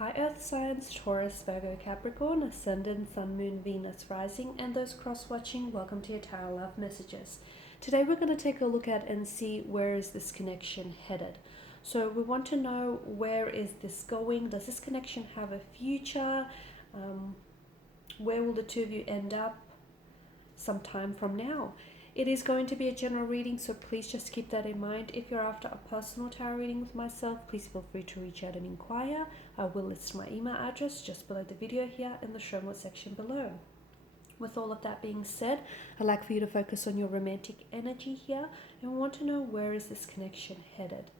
Hi Earth signs, Taurus, Virgo, Capricorn, Ascendant, Sun, Moon, Venus, Rising, and those cross-watching, welcome to your Tarot Love Messages. Today we're going to take a look at and see where is this connection headed. So we want to know, where is this going? Does this connection have a future? Where will the two of you end up sometime from now? It is going to be a general reading, so please just keep that in mind. If you're after a personal tarot reading with myself, please feel free to reach out and inquire. I will list my email address just below the video here in the show more section below. With all of that being said, I'd like for you to focus on your romantic energy here and want to know, where is this connection headed?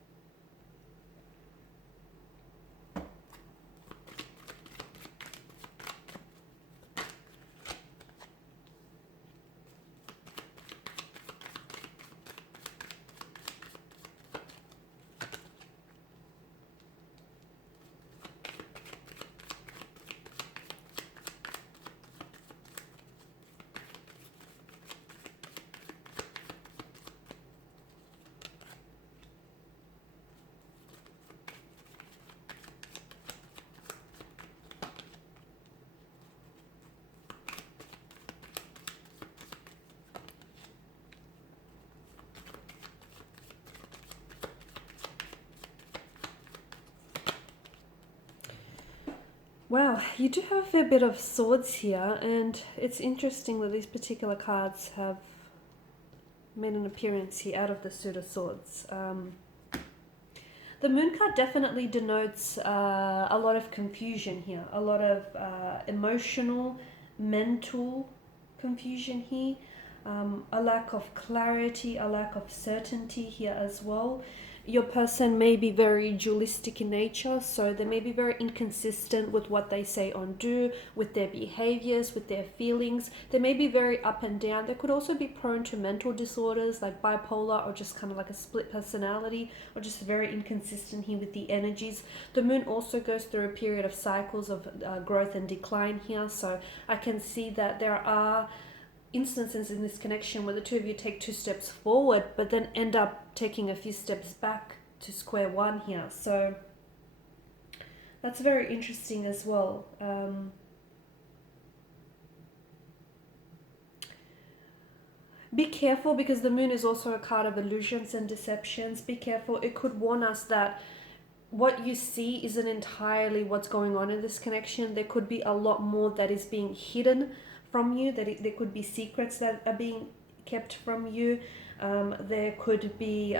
Wow, you do have a fair bit of swords here, and it's interesting that these particular cards have made an appearance here out of the suit of swords. The moon card definitely denotes a lot of confusion here, a lot of emotional, mental confusion here, a lack of clarity, a lack of certainty here as well. Your person may be very dualistic in nature, so they may be very inconsistent with what they say or do, with their behaviors, with their feelings. They may be very up and down. They could also be prone to mental disorders like bipolar, or just kind of like a split personality, or just very inconsistent here with the energies. The moon also goes through a period of cycles of growth and decline here, so I can see that there are instances in this connection where the two of you take 2 steps forward but then end up taking a few steps back to square one here. So that's very interesting as well. Be careful, because the moon is also a card of illusions and deceptions. Be careful. It could warn us that what you see isn't entirely what's going on in this connection. There could be a lot more that is being hidden from you, there could be secrets that are being kept from you. There could be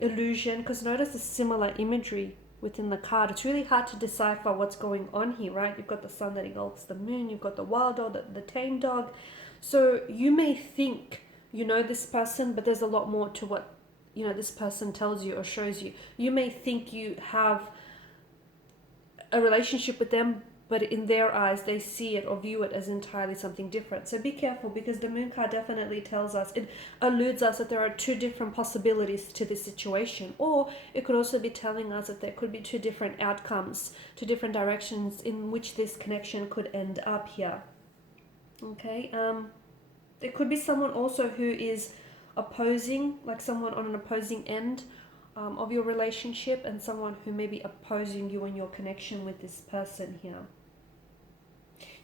illusion, because notice the similar imagery within the card. It's really hard to decipher what's going on here, right? You've got the sun that engulfs the moon, you've got the wild dog, the tame dog. So you may think you know this person, but there's a lot more to what this person tells you or shows you. You may think you have a relationship with them, but in their eyes, they see it or view it as entirely something different. So be careful, because the moon card definitely tells us, it alludes us that there are 2 different possibilities to this situation. Or it could also be telling us that there could be 2 different outcomes, 2 different directions in which this connection could end up here. Okay, there could be someone also who is opposing, like someone on an opposing end of your relationship, and someone who may be opposing you and your connection with this person here.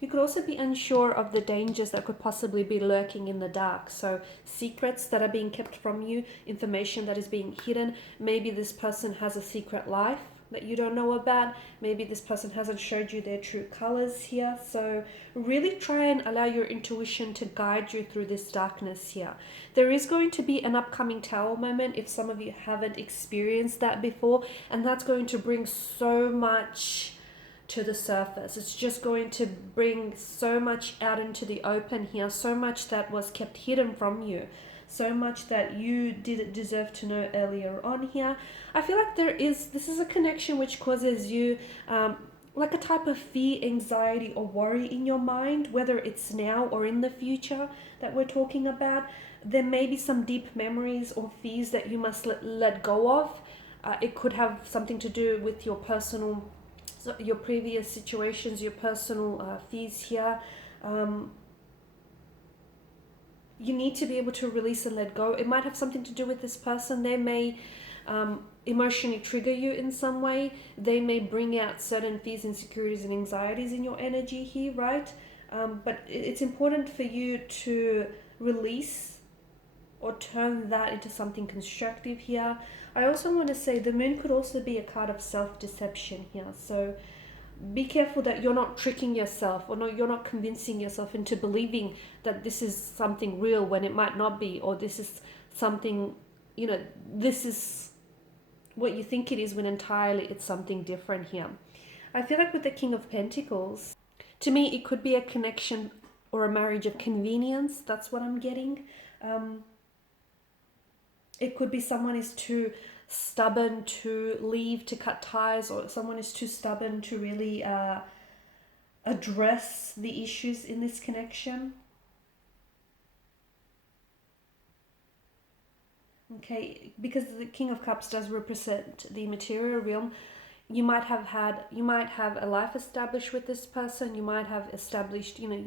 You could also be unsure of the dangers that could possibly be lurking in the dark. So secrets that are being kept from you, information that is being hidden. Maybe this person has a secret life that you don't know about. Maybe this person hasn't showed you their true colors here. So really try and allow your intuition to guide you through this darkness here. There is going to be an upcoming tower moment if some of you haven't experienced that before, and that's going to bring so much to the surface. It's just going to bring so much out into the open here, so much that was kept hidden from you, so much that you didn't deserve to know earlier on here. I feel like this is a connection which causes you like a type of fear, anxiety, or worry in your mind, whether it's now or in the future that we're talking about. There may be some deep memories or fears that you must let go of. It could have something to do with your previous situations, your personal fears here. You need to be able to release and let go. It might have something to do with this person. They may emotionally trigger you in some way. They may bring out certain fears, insecurities, and anxieties in your energy here, right? But it's important for you to release or turn that into something constructive here. I also want to say the moon could also be a card of self-deception here. So be careful that you're not tricking yourself, or no, you're not convincing yourself into believing that this is something real when it might not be, or this is something, this is what you think it is when entirely it's something different here. I feel like with the King of Pentacles, to me, it could be a connection or a marriage of convenience. That's what I'm getting. It could be someone is too stubborn to leave, to cut ties, or someone is too stubborn to really address the issues in this connection. Okay, because the King of Cups does represent the material realm. You might have a life established with this person. You might have established, you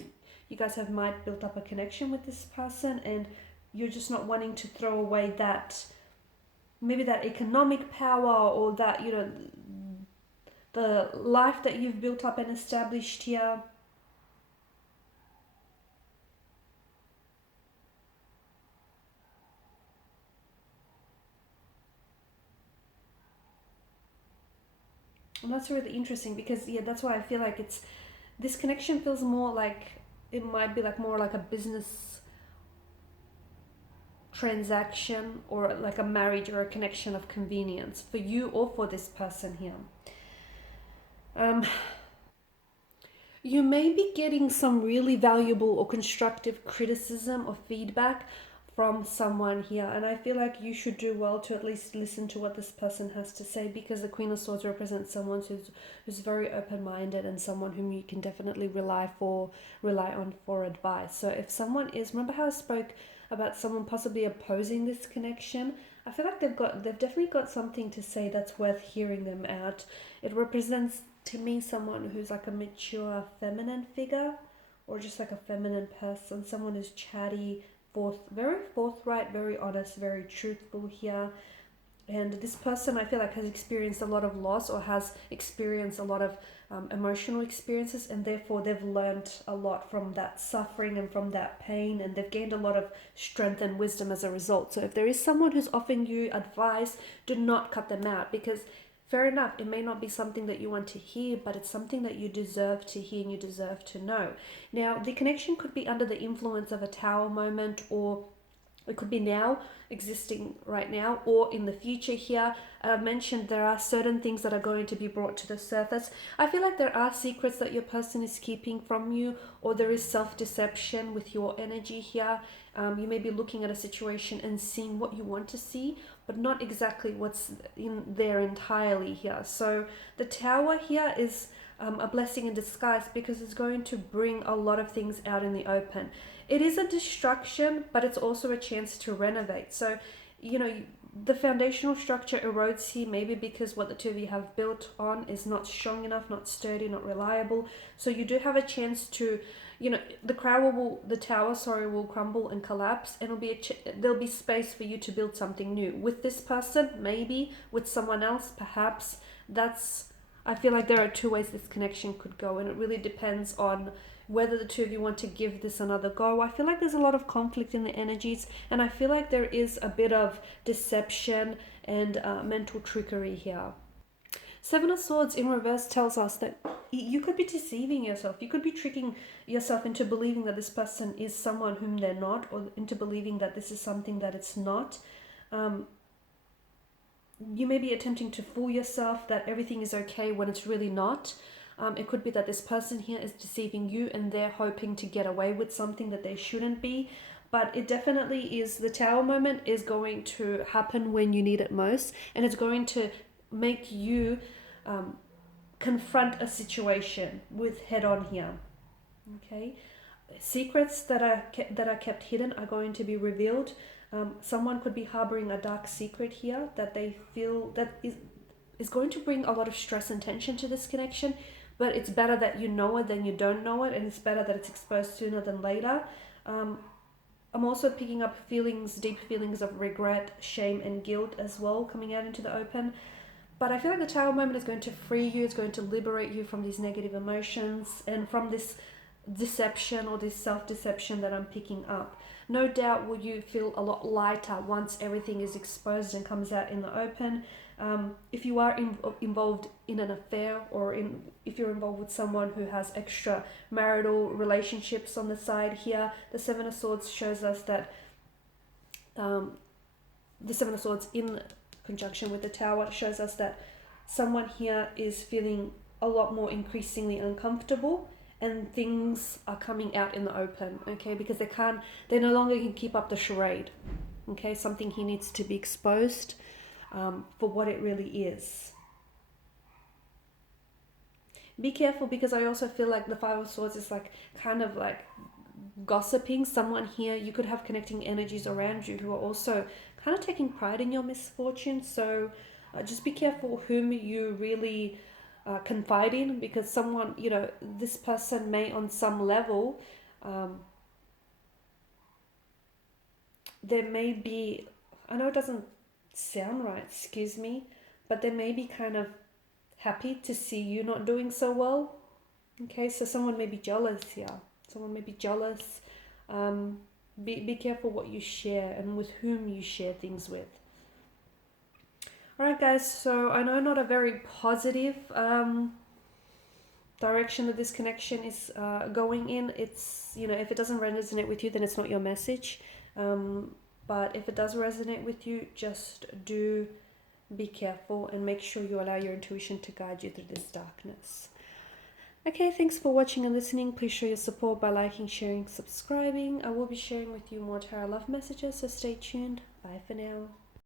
guys might built up a connection with this person, and you're just not wanting to throw away that, maybe that economic power, or that, the life that you've built up and established here. And that's really interesting because, that's why I feel like this connection feels more like, it might be like more like a business transaction, or like a marriage or a connection of convenience for you or for this person here. You may be getting some really valuable or constructive criticism or feedback from someone here, and I feel like you should do well to at least listen to what this person has to say, because the Queen of Swords represents someone who's very open-minded, and someone whom you can definitely rely on for advice. So if someone is, remember how I spoke about someone possibly opposing this connection? I feel like they've definitely got something to say that's worth hearing them out. It represents to me someone who's like a mature feminine figure, or just like a feminine person, someone who's chatty, very forthright, very honest, very truthful here. And this person, I feel like, has experienced a lot of loss, or has experienced a lot of emotional experiences, and therefore they've learned a lot from that suffering and from that pain, and they've gained a lot of strength and wisdom as a result. So if there is someone who's offering you advice, do not cut them out, because fair enough, it may not be something that you want to hear, but it's something that you deserve to hear and you deserve to know. Now, the connection could be under the influence of a Tower moment, or it could be now, existing right now, or in the future here. I've mentioned there are certain things that are going to be brought to the surface. I feel like there are secrets that your person is keeping from you, or there is self-deception with your energy here. You may be looking at a situation and seeing what you want to see, but not exactly what's in there entirely here. So the Tower here is a blessing in disguise, because it's going to bring a lot of things out in the open. It is a destruction, but it's also a chance to renovate. So, the foundational structure erodes here, maybe because what the two of you have built on is not strong enough, not sturdy, not reliable. So you do have a chance to, the tower will crumble and collapse, and there'll be space for you to build something new with this person, maybe with someone else, perhaps. I feel like there are two ways this connection could go, and it really depends on whether the two of you want to give this another go. I feel like there's a lot of conflict in the energies, and I feel like there is a bit of deception and mental trickery here. Seven of Swords in reverse tells us that you could be deceiving yourself. You could be tricking yourself into believing that this person is someone whom they're not, or into believing that this is something that it's not. You may be attempting to fool yourself that everything is okay when it's really not. It could be that this person here is deceiving you, and they're hoping to get away with something that they shouldn't be. But it definitely is, the Tower moment is going to happen when you need it most, and it's going to make you confront a situation with head on here. Okay, secrets that are kept hidden are going to be revealed. Someone could be harboring a dark secret here that they feel that is going to bring a lot of stress and tension to this connection. But it's better that you know it than you don't know it, and it's better that it's exposed sooner than later. I'm also picking up feelings, deep feelings of regret, shame, and guilt as well coming out into the open. But I feel like the Tower moment is going to free you, it's going to liberate you from these negative emotions and from this deception or this self-deception that I'm picking up. No doubt will you feel a lot lighter once everything is exposed and comes out in the open. If you are involved in an affair, or if you're involved with someone who has extra marital relationships on the side here, the Seven of Swords shows us that the Seven of Swords in conjunction with the Tower shows us that someone here is feeling a lot more increasingly uncomfortable, and things are coming out in the open, okay, because they no longer can keep up the charade, okay. Something here needs to be exposed for what it really is. Be careful, because I also feel like the Five of Swords is like kind of like gossiping. Someone here, you could have connecting energies around you who are also kind of taking pride in your misfortune. So just be careful whom you really confide in, because someone, you know, this person may on some level, there may be, I know it doesn't sound right, excuse me, but they may be kind of happy to see you not doing so well. Okay, so someone may be jealous here. Someone may be jealous. Be careful what you share and with whom you share things with. Alright guys, so I know not a very positive direction that this connection is going in. It's, you know, if it doesn't resonate with you, then it's not your message. But if it does resonate with you, just do be careful and make sure you allow your intuition to guide you through this darkness. Okay, thanks for watching and listening. Please show your support by liking, sharing, subscribing. I will be sharing with you more tarot love messages, so stay tuned. Bye for now.